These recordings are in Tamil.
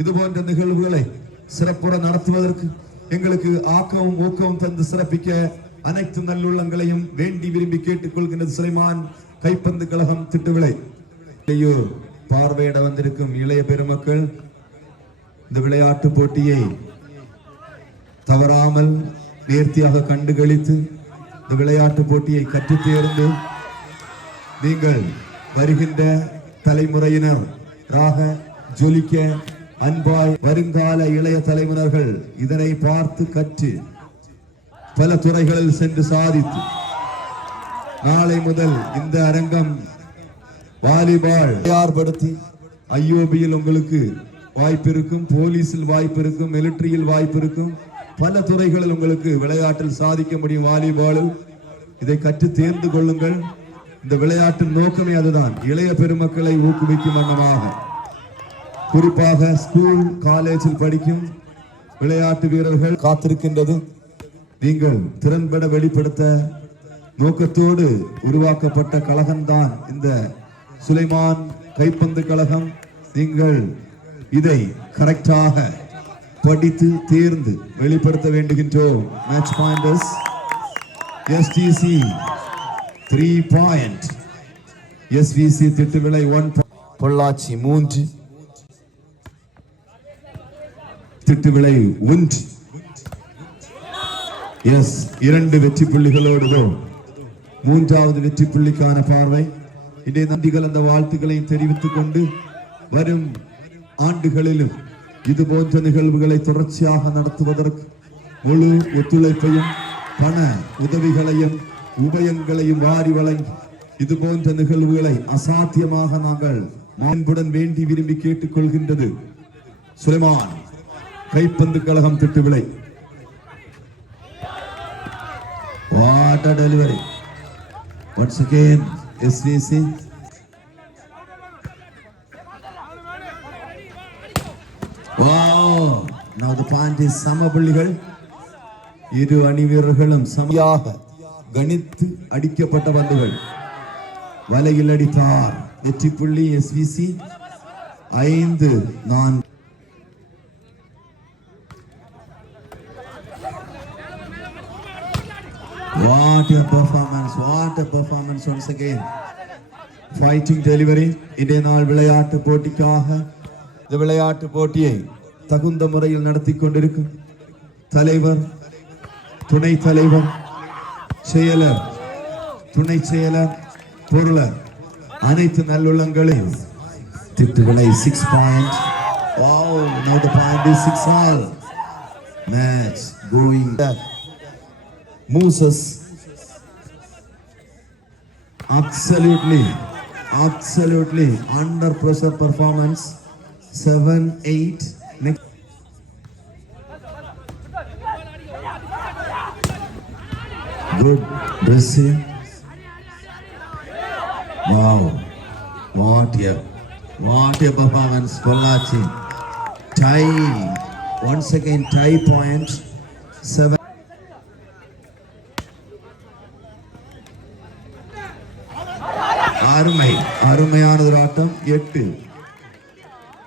இது போன்ற நிகழ்வுகளை சிறப்புற நடத்துவதற்கு எங்களுக்கு ஆக்கமும் ஊக்கமும் தந்து சிறப்பிக்க அனைத்து நல்லுள்ளங்களையும் வேண்டி விரும்பி கேட்டுக் கொள்கின்றது சுலைமான் கைப்பந்து கழகம் திட்டுவிளை. பார்வையிட வந்திருக்கும் இளைய பெருமக்கள் இந்த விளையாட்டு போட்டியை தவறாமல் நேர்த்தியாக கண்டுகளித்து இந்த விளையாட்டு போட்டியை கற்றுத் தேர்ந்து நீங்கள் வருகின்ற தலைமுறையினர் ராக ஜொலிக்க அன்பாய் வருங்கால இளைய தலைமுறைகள் இதனை பார்த்து கற்று பல துறைகளில் சென்று சாதித்து நாளை முதல் இந்த அரங்கம் வாலிபால் தயார்படுத்தி ஐஓபியில் உங்களுக்கு வாய்ப்பு இருக்கும், போலீஸில் வாய்ப்பு இருக்கும், மிலிட்டரியில் வாய்ப்பு இருக்கும், பல துறைகளில் உங்களுக்கு விளையாட்டில் சாதிக்க முடியும். வாலிபாலில் இதை கற்று தேர்ந்து கொள்ளுங்கள். இந்த விளையாட்டின் நோக்கமே அதுதான், இளைய பெருமக்களை ஊக்குவிக்கும் வண்ணமாக. குறிப்பாக ஸ்கூல் காலேஜில் படிக்கும் விளையாட்டு வீரர்கள் காத்திருக்கின்றது. நீங்கள் திறன்பட வெளிப்படுத்த நோக்கத்தோடு உருவாக்கப்பட்ட கழகம்தான் இந்த சுலைமான் கைப்பந்து கழகம். நீங்கள் இதை கரெக்டாக படித்து தேர்ந்து வெளிப்படுத்த வேண்டுகின்றோம். Match pointers STC 3 point, SVC Thittuvilai 1, Pollachi 3, Thittuvilai 1. எஸ், 2 வெற்றி புள்ளிகளோடு மூன்றாவது வெற்றி புள்ளிக்கான பார்வை. இதே நன்றி கலந்த வாழ்த்துக்களையும் தெரிவித்துக் கொண்டு வரும் ஆண்டுகளிலும் இது போன்ற நிகழ்வுகளை தொடர்ச்சியாக நடத்துவதற்கு முழு ஒத்துழைப்பையும் பண உதவிகளையும் உபயங்களையும் வாரி வழங்கி இது போன்ற நிகழ்வுகளை அசாத்தியமாக நாங்கள் மாண்புடன் வேண்டி விரும்பி கேட்டுக் கொள்கின்றது சுலைமான் கைப்பந்து கழகம் Thittuvilai. What a delivery! Once again, SVC. Wow! Now the point is சம புள்ளிகள். இரு அணி வீரர்களும் சமமாக கணித்து அடிக்கப்பட்ட பந்துகள் வலையில் அடித்தார். வெற்றி புள்ளி SVC 5-4. What a performance, what a performance once again. Fighting delivery. இதே நாள் விளையாட்டு போட்டிக்காக இந்த விளையாட்டு போட்டியை தகுந்த முறையில் நடத்தி கொண்டிருக்கும் தலைவர், துணை தலைவர், செயலர், துணை செயலர், பொருளர் அனைத்து நல்லுள்ளங்களையும் Thittuvilai 6 point. Wow, now the point is 6-all. Match going back. Moses absolutely under pressure performance. 7-8. Next. Good dressing. Wow, what a performance. Pollachi tie, once again tie point. 7. அருமையான ஒரு ஆட்டம். 8.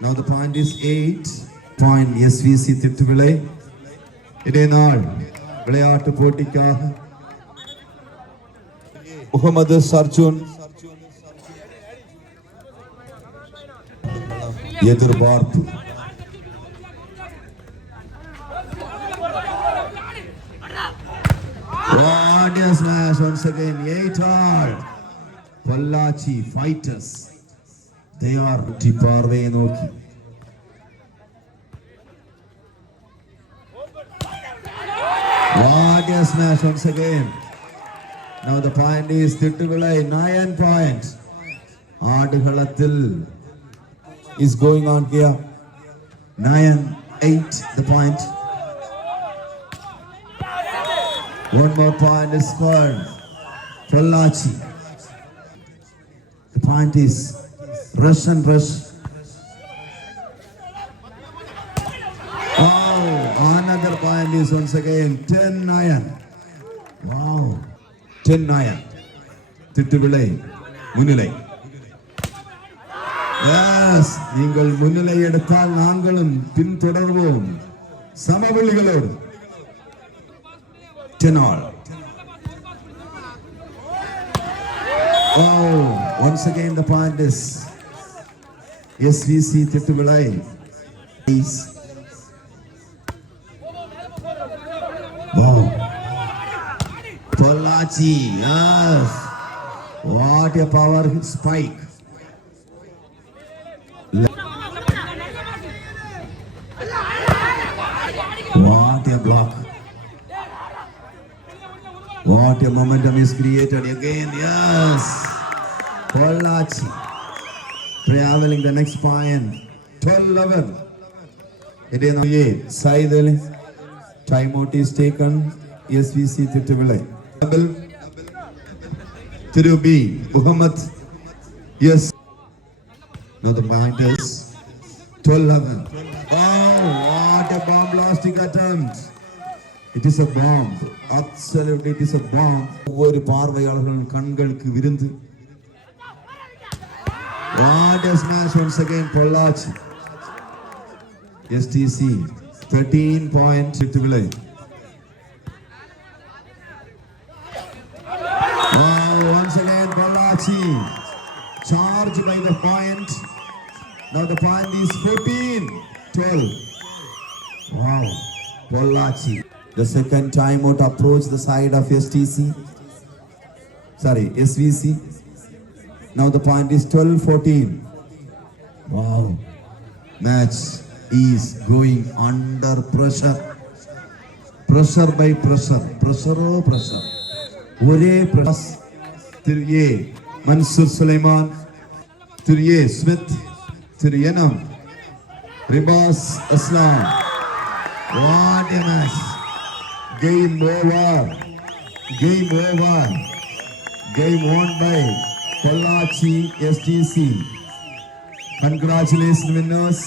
Now the point is 8 point. SVC Thittuvilai. இதே நாள் விளையாட்டு போட்டிக்காக முகமது சர்ஜூன் எதிர்பார்ப்பு. What a smash once again. 8-all. Pollachi fighters. They are பார்வையை நோக்கி. What a smash once again. Now the point is Thittuvilai 9 points. ஆடுகளத்தில் is going on here. 9-8 the point. One more point is scored. Pollachi. The point is rush and rush. Wow, another point is once again 10-9. Wow, 10-9. Thittuvilai முன்னிலை. எஸ், நீங்கள் முன்னிலை எடுத்தால் நாங்களும் பின்தொடர்வோம் சமவெளிகளோடு. 10-all. Oh, once again the point is SVC Thittuvilai. Please. Wow. Pollachi, yes. What a power spike. What a block. What a momentum is created again. Yes. Pollachi traveling the next point. 12-11. It is a side. Timeout is taken. SVC Thittuvilai. Thiru B. Muhammad. Yes. Now the point is 12-11. Wow, what a bomb blasting attempt. It is a bomb. Absolutely it is a bomb. ஒவ்வொரு பார்வையாளர்களின் கண்களுக்கு விருந்து. What a smash once again Pollachi. STC 13 points Thittuvilai. Wow, once again Pollachi charged by the point. Now the point is 14-12. Wow, Pollachi. The second timeout approached the side of SVC. Now the point is 12-14. Wow, match is going under pressure. Pressure by pressure. Pressure oh pressure. Ore press. Thiru A. Mansur Sulaiman. Thiru A. Smith. Thiru Enam. Ribas Aslam. What a match. Game over. Game over. Game won by Pollachi STC. Congratulations winners.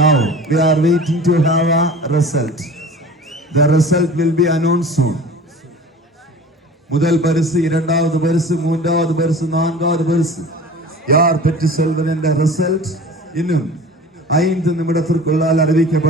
Now we are waiting to have a result. The result will be announced soon. முதல் பரிசு, இரண்டாவது பரிசு, மூன்றாவது பரிசு, நான்காவது பரிசு யார் பெற்று செல்வது என்ற ரிசல்ட் இன்னும் 5 நிமிடத்திற்குள்ளால் அறிவிக்கப்படும்.